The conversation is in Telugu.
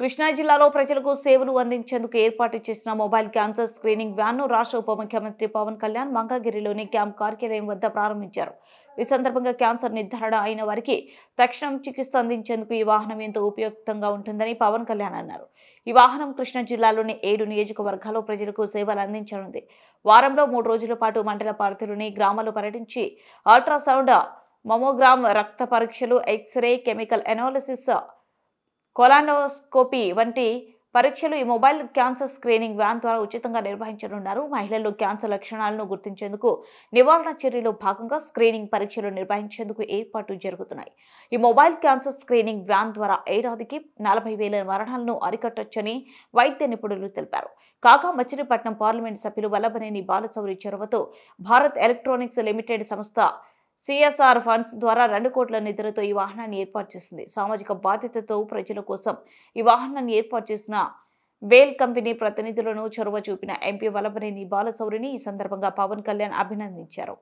కృష్ణా జిల్లాలో ప్రజలకు సేవలు అందించేందుకు ఏర్పాటు చేసిన మొబైల్ క్యాన్సర్ స్క్రీనింగ్ వ్యాన్ను రాష్ట్ర ఉప ముఖ్యమంత్రి పవన్ కళ్యాణ్ మంగళగిరిలోని క్యాంప్ కార్యాలయం వద్ద ప్రారంభించారు. ఈ సందర్భంగా క్యాన్సర్ నిర్ధారణ అయిన వారికి తక్షణం చికిత్స అందించేందుకు ఈ వాహనం ఎంతో ఉపయుక్తంగా ఉంటుందని పవన్ కళ్యాణ్ అన్నారు. ఈ వాహనం కృష్ణా జిల్లాలోని 7 నియోజకవర్గాల్లో ప్రజలకు సేవలు అందించనుంది. వారంలో 3 రోజుల పాటు మండల పరిధిలోని గ్రామాలు పర్యటించి అల్ట్రాసౌండ్, మమోగ్రామ్, రక్త పరీక్షలు, ఎక్స్రే, కెమికల్ ఎనాలిసిస్, కొలానోస్కోపీ వంటి పరీక్షలు ఈ మొబైల్ క్యాన్సర్ స్క్రీనింగ్ వ్యాన్ ద్వారా ఉచితంగా నిర్వహించనున్నారు. మహిళల్లో క్యాన్సర్ లక్షణాలను గుర్తించేందుకు నివారణ చర్యలో భాగంగా స్క్రీనింగ్ పరీక్షలు నిర్వహించేందుకు ఏర్పాట్లు జరుగుతున్నాయి. ఈ మొబైల్ క్యాన్సర్ స్క్రీనింగ్ వ్యాన్ ద్వారా ఏడాదికి 40,000 మరణాలను అరికట్టొచ్చని వైద్య నిపుణులు తెలిపారు. కాగా మచిలీపట్నం పార్లమెంట్ సభ్యులు వల్లభనేని బాలశౌరి చొరవతో భారత్ ఎలక్ట్రానిక్స్ లిమిటెడ్ సంస్థ CSR ఫండ్స్ ద్వారా 2 కోట్ల నిధులతో ఈ వాహనాన్ని ఏర్పాటు చేసింది. సామాజిక బాధ్యతతో ప్రజల కోసం ఈ వాహనాన్ని ఏర్పాటు చేసిన వేల్ కంపెనీ ప్రతినిధులను చొరవ చూపిన ఎంపీ వల్లభనేని బాలశౌరిని ఈ సందర్భంగా పవన్ కళ్యాణ్ అభినందించారు.